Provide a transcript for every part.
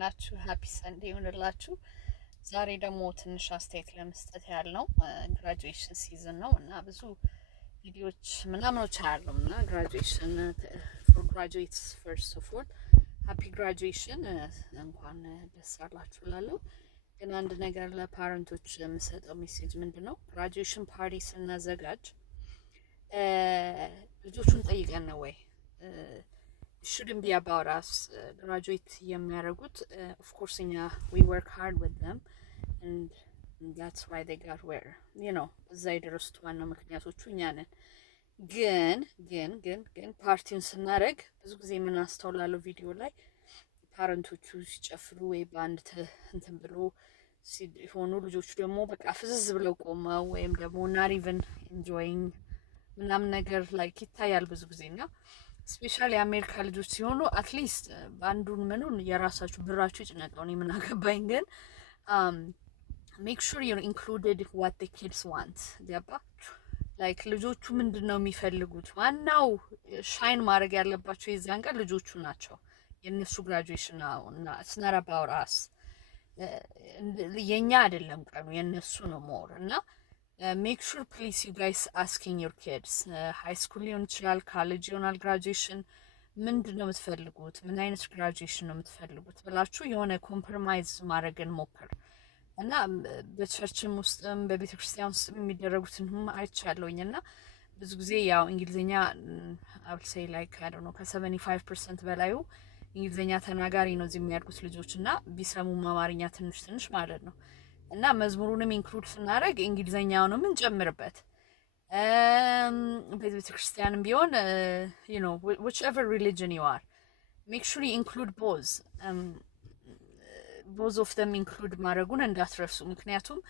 ናችሁ? ሃፒ ሰንዴ ይሁንላችሁ። ዛሬ ደግሞ ትንሽ አስተያየት ለመስጠት ያልነው ግራጁዌሽን ሲዝን ነው እና ብዙ ቪዲዮዎች ምናምኖች አያሉም እና ግራጁዌሽን ፎር ግራጁዌትስ ፈርስት ኦፍ ኦል ሃፒ ግራጁዌሽን እንኳን ደስ አላችሁ እላለሁ። ግን አንድ ነገር ለፓረንቶች የምሰጠው ሜሴጅ ምንድን ነው? ግራጁዌሽን ፓርቲ ስናዘጋጅ ልጆቹን ጠይቀን ነው ወይ shouldn't be about us graduate የሚያደርጉት of course we work hard with them and that's why they got where እዛ የደረሱት ዋናው ምክንያቶቹ እኛ ነን። ግን ፓርቲውን ስናደርግ ብዙ ጊዜ የምናስተውላለው ቪዲዮ ላይ ፓረንቶቹ ሲጨፍሩ ወይ በአንድ እንትን ብሎ ሲሆኑ ልጆቹ ደግሞ በቃ ፍዝዝ ብለው ቆመው ወይም ደግሞ not even enjoying ምናምን ነገር like ይታያል ብዙ ጊዜና ስፔሻሊ የአሜሪካ ልጆች ሲሆኑ አትሊስት በአንዱን ምኑን የራሳችሁ ብራችሁ ይጭነቀው ነው የምናገባኝ። ግን ሜክ ሹር ዩር ኢንክሉድድ ዋት ዘ ኪድስ ዋንት ገባ ላይክ ልጆቹ ምንድነው የሚፈልጉት? ዋናው ሻይን ማድረግ ያለባቸው የዛን ቀን ልጆቹ ናቸው። የነሱ ግራጁዌሽን ነው እና ኢትስ ናት አባውት አስ የኛ አይደለም ቀኑ የነሱ ነው ሞር እና make sure please you guys asking your kids high school ሊሆን ይችላል college ይሆናል graduation ምንድነው የምትፈልጉት ምን አይነት graduation ነው የምትፈልጉት ብላችሁ የሆነ ኮምፕሮማይዝ ማድረግን ሞክር እና በቸርችም ውስጥም በቤተክርስቲያን ውስጥ የሚደረጉትን አይቻለሁኝና ብዙ ጊዜ ያው እንግሊዘኛ I would say like I don't know ከ75% በላዩ እንግሊዘኛ ተናጋሪ ነው እዚህ የሚያድጉት ልጆችና ቢሰሙ አማርኛ ትንሽ ማለት ነው እና መዝሙሩንም ኢንክሉድ ስናደርግ እንግሊዘኛውንም እንጨምርበት በቤተክርስቲያንም ቢሆን whichever religion you are make sure you include both of them include ማድረጉን እንዳትረሱ። ምክንያቱም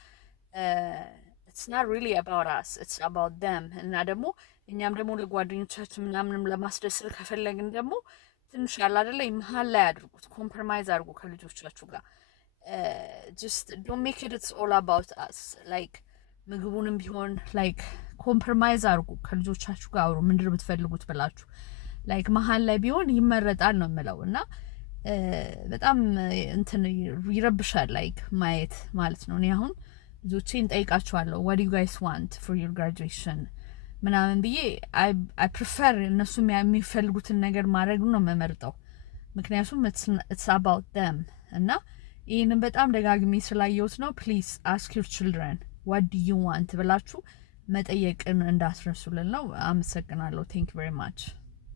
it's not really about us it's about them እና ደግሞ እኛም ደግሞ ለጓደኞቻችን ምናምንም ለማስደሰት ከፈለግን ደግሞ ትንሽ ያለ አይደለ መሃል ላይ አድርጉት ኮምፕሮማይዝ አድርጉ ከልጆቻችሁ ጋር just don't make it it's all about us like ምግቡንም ቢሆን like ኮምፕሮማይዝ አድርጉ ከልጆቻችሁ ጋር አውሩ ምንድነው የምትፈልጉት ብላችሁ like መሃል ላይ ቢሆን ይመረጣል ነው የምለው እና በጣም እንትን ይረብሻል like ማየት ማለት ነው። እኔ አሁን ልጆቼን ጠይቃቸዋለሁ what do you guys want for your graduation ምናምን ብዬ I prefer እነሱ የሚፈልጉትን ነገር ማድረግ ነው የምመርጠው ምክንያቱም it's about them እና ይሄንን በጣም ደጋግሜ ስላየሁት ነው። ፕሊዝ አስክ ዩር ችልድረን ዋት ዱ ዩ ዋንት ብላችሁ መጠየቅን እንዳትረሱልን ነው። አመሰግናለሁ። ቴንክ ዩ ቬሪ ማች